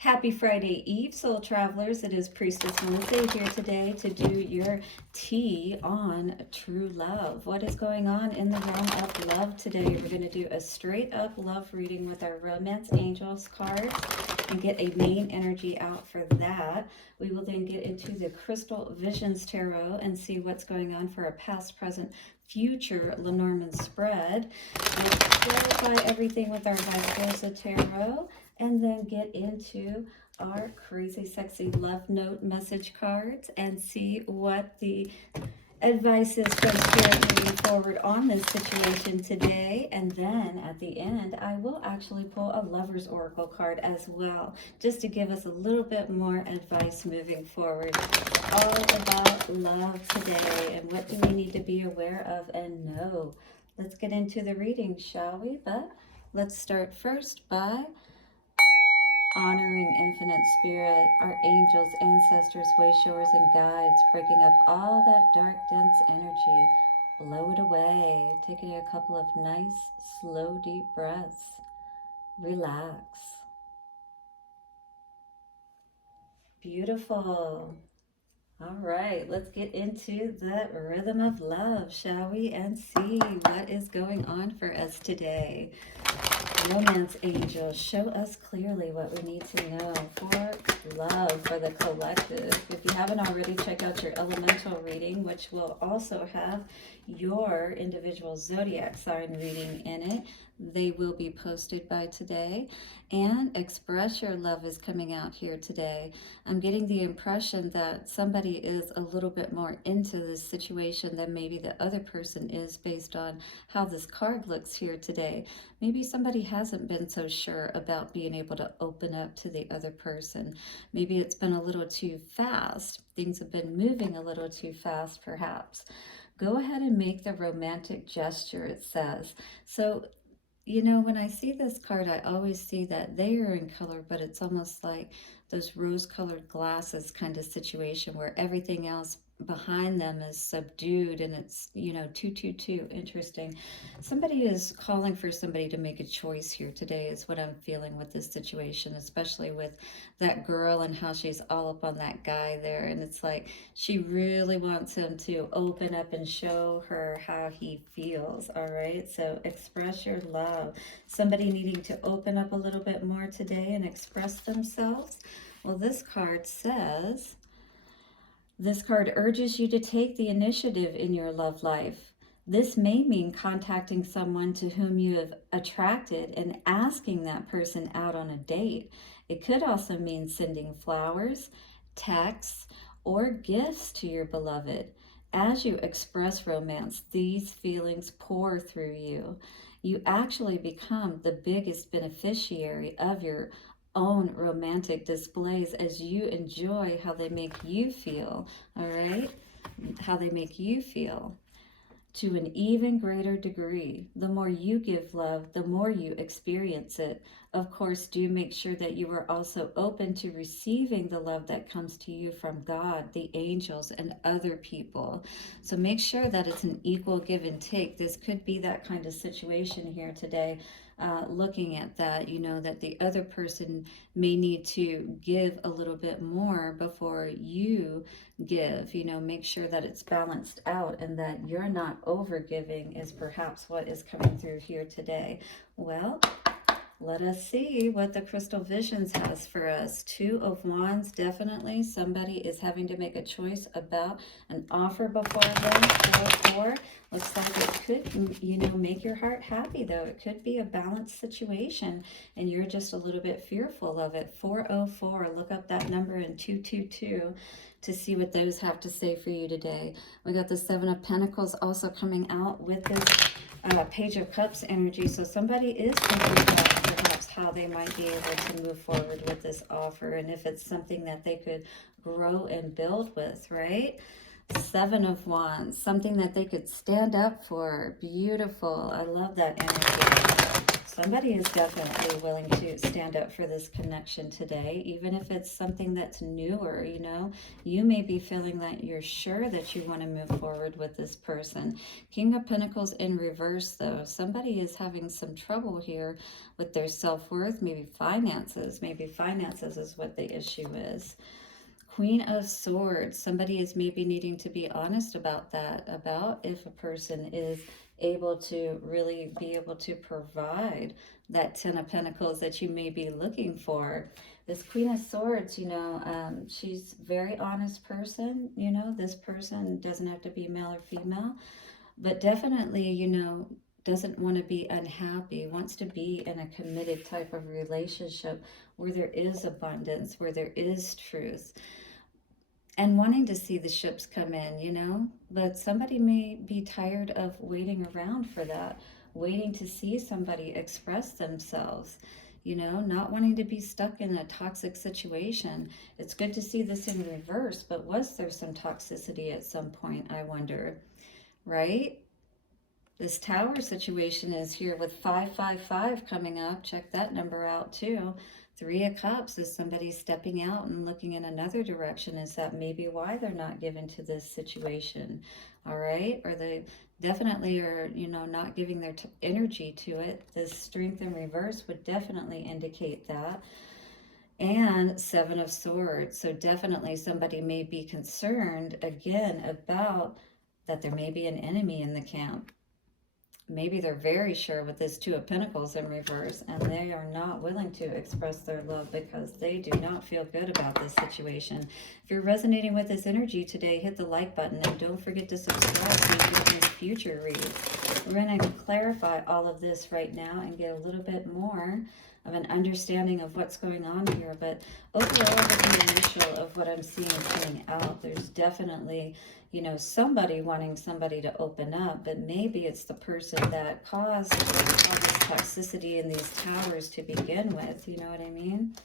Happy Friday Eve, soul travelers. It is Priestess Melissae here today to do your tea on true love. What is going on in the realm of love today? We're going to do a straight up love reading with our Romance Angels cards and get a main energy out for that. We will then get into the Crystal Visions Tarot and see what's going on for a past, present, future Lenormand spread. We'll clarify everything with our Vice Versa Tarot, and then get into our crazy sexy love note message cards and see what the advice is from Spirit moving forward on this situation today. And then at the end, I will actually pull a Lover's Oracle card as well, just to give us a little bit more advice moving forward. All about love today, and what do we need to be aware of and know. Let's get into the reading, shall we? But let's start first by honoring infinite spirit, our angels, ancestors, way-showers, and guides, breaking up all that dark, dense energy. Blow it away. Taking a couple of nice, slow, deep breaths. Relax. Beautiful. All right, let's get into the rhythm of love, shall we? And see what is going on for us today. Romance Angels, show us clearly what we need to know for love, for the collective. If you haven't already, check out your elemental reading, which will also have your individual zodiac sign reading in it. They will be posted by today. And Express Your Love is coming out here today. I'm getting the impression that somebody is a little bit more into this situation than maybe the other person is, based on how this card looks here today. Maybe somebody hasn't been so sure about being able to open up to the other person. Maybe it's been a little too fast. Things have been moving a little too fast, perhaps. Go ahead and make the romantic gesture, it says. So, you know, when I see this card, I always see that they are in color, but it's almost like those rose-colored glasses kind of situation where everything else behind them is subdued, and it's, you know, 222. Interesting. Somebody is calling for somebody to make a choice here today is what I'm feeling with this situation, especially with that girl and how she's all up on that guy there. And it's like she really wants him to open up and show her how he feels. All right, so express your love. Somebody needing to open up a little bit more today and express themselves. Well, this card says, this card urges you to take the initiative in your love life. This may mean contacting someone to whom you have attracted and asking that person out on a date. It could also mean sending flowers, texts, or gifts to your beloved. As you express romance, these feelings pour through you. You actually become the biggest beneficiary of your own romantic displays as you enjoy how they make you feel, all right? How they make you feel to an even greater degree. The more you give love, the more you experience it. Of course, do make sure that you are also open to receiving the love that comes to you from God, the angels, and other people. So make sure that it's an equal give and take. This could be that kind of situation here today. Looking at that, you know, that the other person may need to give a little bit more before you give. You know, make sure that it's balanced out and that you're not over giving is perhaps what is coming through here today. Well, let us see what the Crystal Visions has for us. Two of Wands, definitely. Somebody is having to make a choice about an offer before them. 4-4. Looks like it could, you know, make your heart happy, though. It could be a balanced situation, and you're just a little bit fearful of it. 404. Look up that number in 222 to see what those have to say for you today. We got the Seven of Pentacles also coming out with this Page of Cups energy. So somebody is thinking about perhaps how they might be able to move forward with this offer, and if it's something that they could grow and build with, right? Seven of Wands, something that they could stand up for. Beautiful. I love that energy. Somebody is definitely willing to stand up for this connection today, even if it's something that's newer, you know. You may be feeling that you're sure that you want to move forward with this person. King of Pentacles in reverse, though. Somebody is having some trouble here with their self-worth, maybe finances. Maybe finances is what the issue is. Queen of Swords. Somebody is maybe needing to be honest about that, about if a person is able to really be able to provide that Ten of Pentacles that you may be looking for. This Queen of Swords, you know, she's a very honest person. You know, this person doesn't have to be male or female, but definitely, you know, doesn't want to be unhappy, wants to be in a committed type of relationship where there is abundance, where there is truth, and wanting to see the ships come in, you know. But somebody may be tired of waiting around for that, waiting to see somebody express themselves, you know, not wanting to be stuck in a toxic situation. It's good to see this in reverse, but was there some toxicity at some point, I wonder, right? This Tower situation is here with 555 coming up. Check that number out too. 3 of Cups is somebody stepping out and looking in another direction. Is that maybe why they're not given to this situation? All right. Or they definitely are, you know, not giving their energy to it. This Strength in reverse would definitely indicate that. And 7 of Swords. So definitely somebody may be concerned again about that there may be an enemy in the camp. Maybe they're very sure with this 2 of Pentacles in reverse, and they are not willing to express their love because they do not feel good about this situation. If you're resonating with this energy today, hit the like button and don't forget to subscribe so you get these future reads. We're going to clarify all of this right now and get a little bit more of an understanding of what's going on here. But overall, the initial of what I'm seeing coming out, there's definitely, you know, somebody wanting somebody to open up, but maybe it's the person that caused all this toxicity in these towers to begin with. You know what I mean?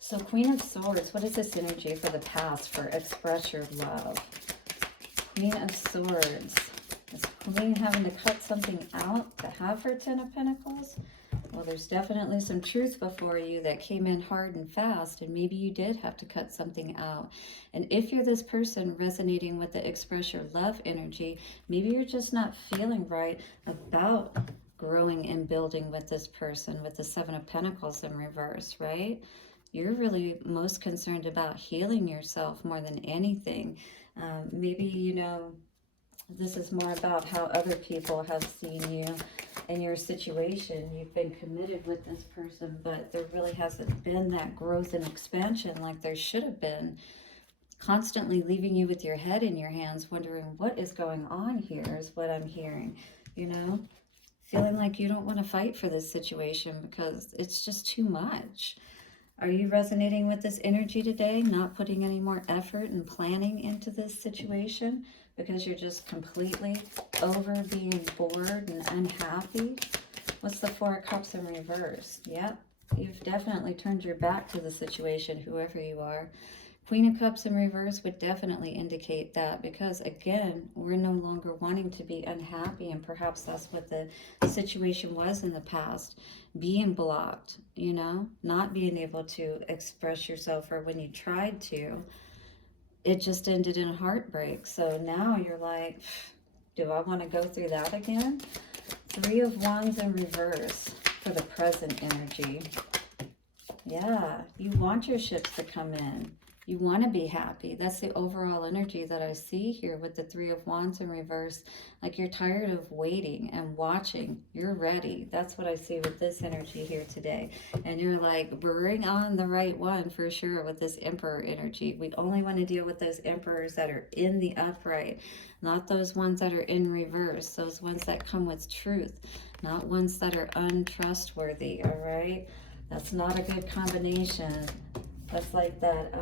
So Queen of Swords, what is this energy for the past for express your love? Queen of Swords. Is Queen having to cut something out to have her 10 of Pentacles? Well, there's definitely some truth before you that came in hard and fast, and maybe you did have to cut something out. And if you're this person resonating with the express your love energy, maybe you're just not feeling right about growing and building with this person with the 7 of Pentacles in reverse, right? You're really most concerned about healing yourself more than anything. Maybe, you know, this is more about how other people have seen you in your situation. You've been committed with this person, but there really hasn't been that growth and expansion like there should have been. Constantly leaving you with your head in your hands, wondering what is going on here is what I'm hearing, you know? Feeling like you don't want to fight for this situation because it's just too much. Are you resonating with this energy today? Not putting any more effort and planning into this situation because you're just completely over being bored and unhappy? What's the 4 of Cups in reverse? Yep, you've definitely turned your back to the situation, whoever you are. Queen of Cups in reverse would definitely indicate that because, again, we're no longer wanting to be unhappy, and perhaps that's what the situation was in the past. Being blocked, you know, not being able to express yourself, or when you tried to, it just ended in heartbreak. So now you're like, do I want to go through that again? 3 of Wands in reverse for the present energy. Yeah, you want your ships to come in. You want to be happy. That's the overall energy that I see here with the 3 of Wands in reverse. Like you're tired of waiting and watching. You're ready. That's what I see with this energy here today. And you're like, bring on the right one for sure with this Emperor energy. We only want to deal with those Emperors that are in the upright, not those ones that are in reverse. Those ones that come with truth, not ones that are untrustworthy, all right? That's not a good combination. That's like that,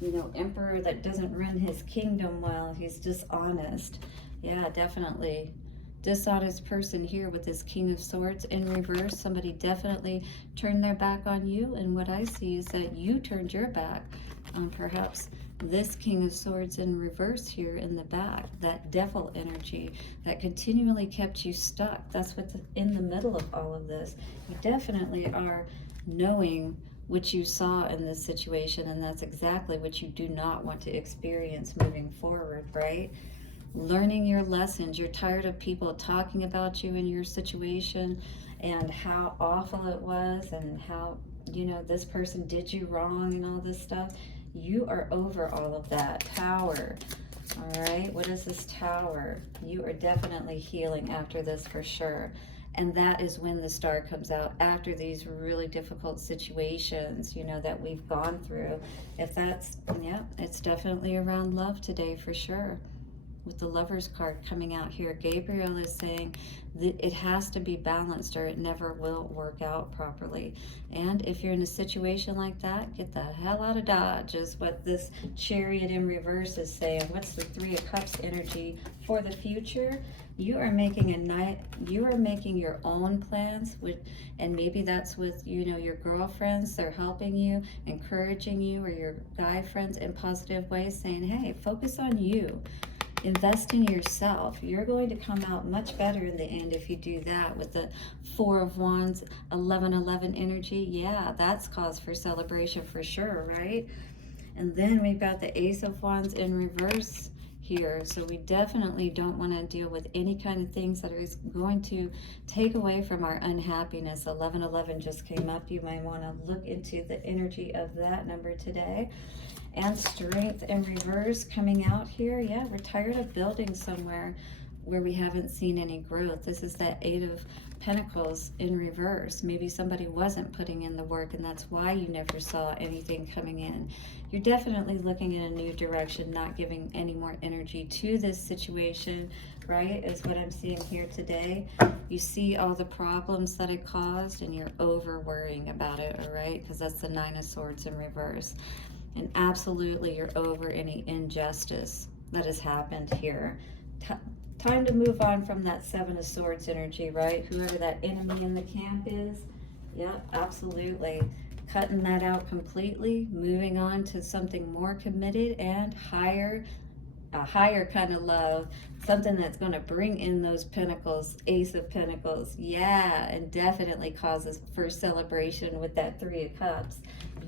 you know, emperor that doesn't run his kingdom well. He's dishonest. Yeah, definitely. Dishonest person here with this King of Swords in reverse. Somebody definitely turned their back on you. And what I see is that you turned your back on perhaps this King of Swords in reverse here in the back, that devil energy that continually kept you stuck. That's what's in the middle of all of this. You definitely are knowing what you saw in this situation, and that's exactly what you do not want to experience moving forward, right? Learning your lessons. You're tired of people talking about you in your situation and how awful it was and how, you know, this person did you wrong and all this stuff. You are over all of that. Tower. All right, what is this Tower? You are definitely healing after this for sure. And that is when the star comes out, after these really difficult situations, you know, that we've gone through. If that's, yeah, it's definitely around love today for sure. With the Lover's card coming out here, Gabriel is saying that it has to be balanced or it never will work out properly. And if you're in a situation like that, get the hell out of Dodge is what this Chariot in reverse is saying. What's the Three of Cups energy for the future? You are making you are making your own plans with, and maybe that's with, you know, your girlfriends. They're helping you, encouraging you, or your guy friends in positive ways, saying, hey, focus on you. Invest in yourself. You're going to come out much better in the end if you do that. With the Four of Wands, 11-11 energy, yeah, that's cause for celebration for sure, right? And then we've got the Ace of Wands in reverse here. So we definitely don't want to deal with any kind of things that is going to take away from our unhappiness. 11-11 just came up. You might want to look into the energy of that number today. And Strength in reverse coming out here. Yeah, we're tired of building somewhere where we haven't seen any growth. This is that Eight of Pentacles in reverse. Maybe somebody wasn't putting in the work and that's why you never saw anything coming in. You're definitely looking in a new direction, not giving any more energy to this situation, right? Is what I'm seeing here today. You see all the problems that it caused and you're over worrying about it, all right? Because that's the Nine of Swords in reverse. And absolutely, you're over any injustice that has happened here. Time to move on from that Seven of Swords energy, right? Whoever that enemy in the camp is. Yep, absolutely. Cutting that out completely, moving on to something more committed and a higher kind of love, something that's going to bring in those pentacles, Ace of Pentacles. Yeah, and definitely causes for celebration with that Three of Cups.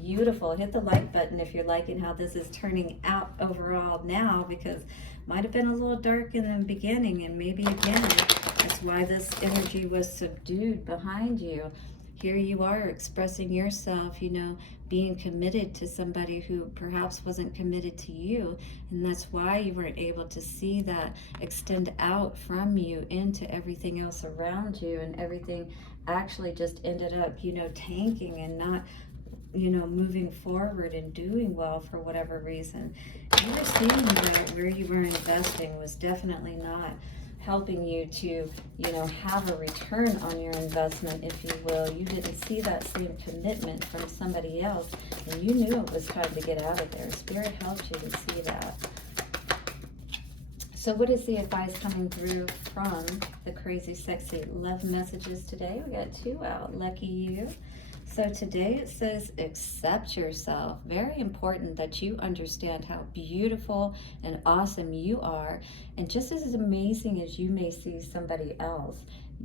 Beautiful. Hit the like button if you're liking how this is turning out overall now, because might have been a little dark in the beginning, and maybe again that's why this energy was subdued behind you. Here you are expressing yourself, you know, being committed to somebody who perhaps wasn't committed to you, and that's why you weren't able to see that extend out from you into everything else around you, and everything actually just ended up, you know, tanking and not, you know, moving forward and doing well for whatever reason. You were seeing that where you were investing was definitely not helping you to, you know, have a return on your investment, if you will. You didn't see that same commitment from somebody else, and you knew it was time to get out of there. Spirit helped you to see that. So what is the advice coming through from the crazy, sexy love messages today? We got two out. Lucky you. So today it says, accept yourself. Very important that you understand how beautiful and awesome you are. And just as amazing as you may see somebody else,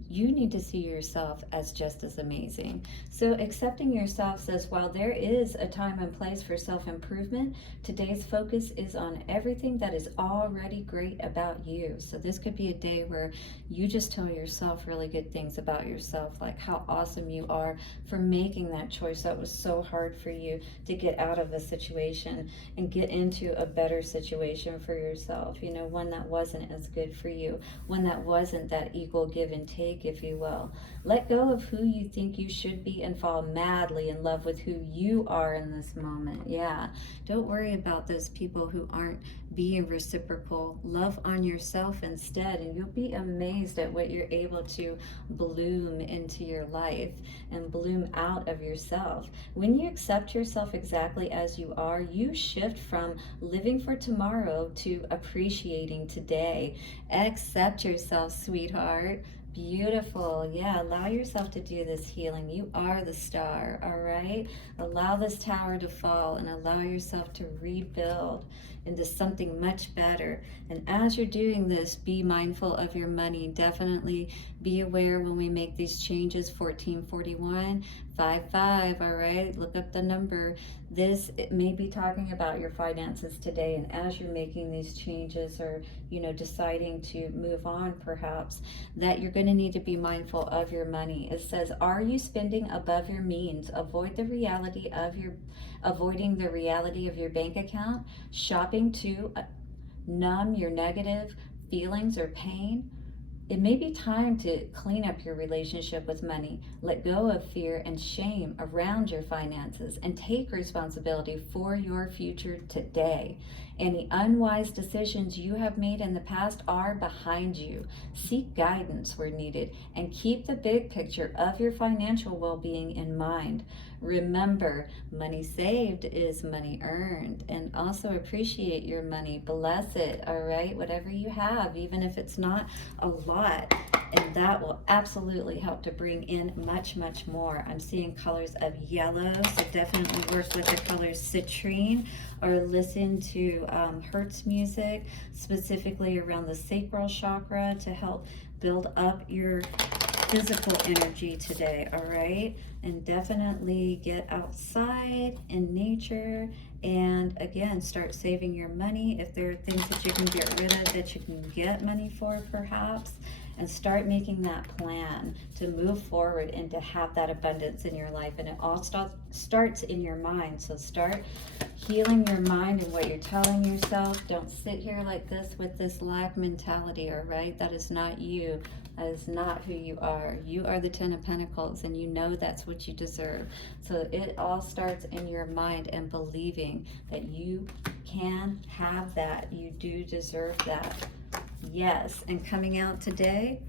you need to see yourself as just as amazing. So accepting yourself says, while there is a time and place for self-improvement, today's focus is on everything that is already great about you. So this could be a day where you just tell yourself really good things about yourself, like how awesome you are for making that choice that was so hard for you to get out of a situation and get into a better situation for yourself. You know, one that wasn't as good for you, one that wasn't that equal give and take, if you will. Let go of who you think you should be and fall madly in love with who you are in this moment. Yeah, don't worry about those people who aren't being reciprocal. Love on yourself instead, and you'll be amazed at what you're able to bloom into your life and bloom out of yourself. When you accept yourself exactly as you are, you shift from living for tomorrow to appreciating today. Accept yourself, sweetheart. Beautiful. Yeah, allow yourself to do this healing. You are the star, all right? Allow this tower to fall and allow yourself to rebuild into something much better. And as you're doing this, be mindful of your money. Definitely be aware when we make these changes. 1441 55, all right? Look up the number. It may be talking about your finances today, and as you're making these changes or, deciding to move on perhaps, that you're going to need to be mindful of your money. It says, are you spending above your means? Avoiding the reality of your bank account, shopping to numb your negative feelings or pain. It may be time to clean up your relationship with money, let go of fear and shame around your finances, and take responsibility for your future today. Any unwise decisions you have made in the past are behind you. Seek guidance where needed, and keep the big picture of your financial well-being in mind. Remember, money saved is money earned, and also appreciate your money. Bless it, all right? Whatever you have, even if it's not a lot, and that will absolutely help to bring in much, much more. I'm seeing colors of yellow, so definitely work with the colors citrine, or listen to Hertz music, specifically around the sacral chakra, to help build up your physical energy today, all right? And definitely get outside in nature, and again, start saving your money. If there are things that you can get rid of that you can get money for perhaps, and start making that plan to move forward and to have that abundance in your life. And it all starts in your mind. So start healing your mind and what you're telling yourself. Don't sit here like this with this lack mentality, all right? That is not you. That is not who you are. You are the Ten of Pentacles, and you know that's what you deserve. So it all starts in your mind and believing that you can have that. You do deserve that. Yes, and coming out today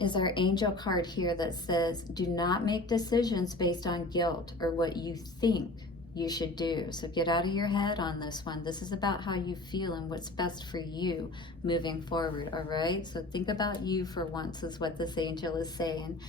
is our angel card here that says, do not make decisions based on guilt or what you think you should do. So get out of your head on this one. This is about how you feel and what's best for you moving forward, all right? So think about you for once, is what this angel is saying.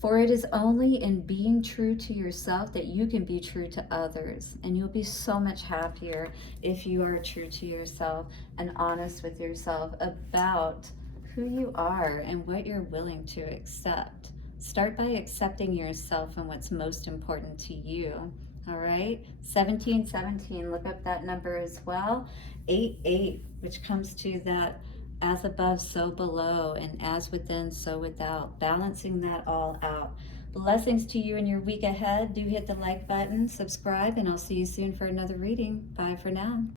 For it is only in being true to yourself that you can be true to others. And you'll be so much happier if you are true to yourself and honest with yourself about who you are and what you're willing to accept. Start by accepting yourself and what's most important to you. All right, 1717, look up that number as well. 88, which comes to that as above, so below, and as within, so without, balancing that all out. Blessings to you in your week ahead. Do hit the like button, subscribe, and I'll see you soon for another reading. Bye for now.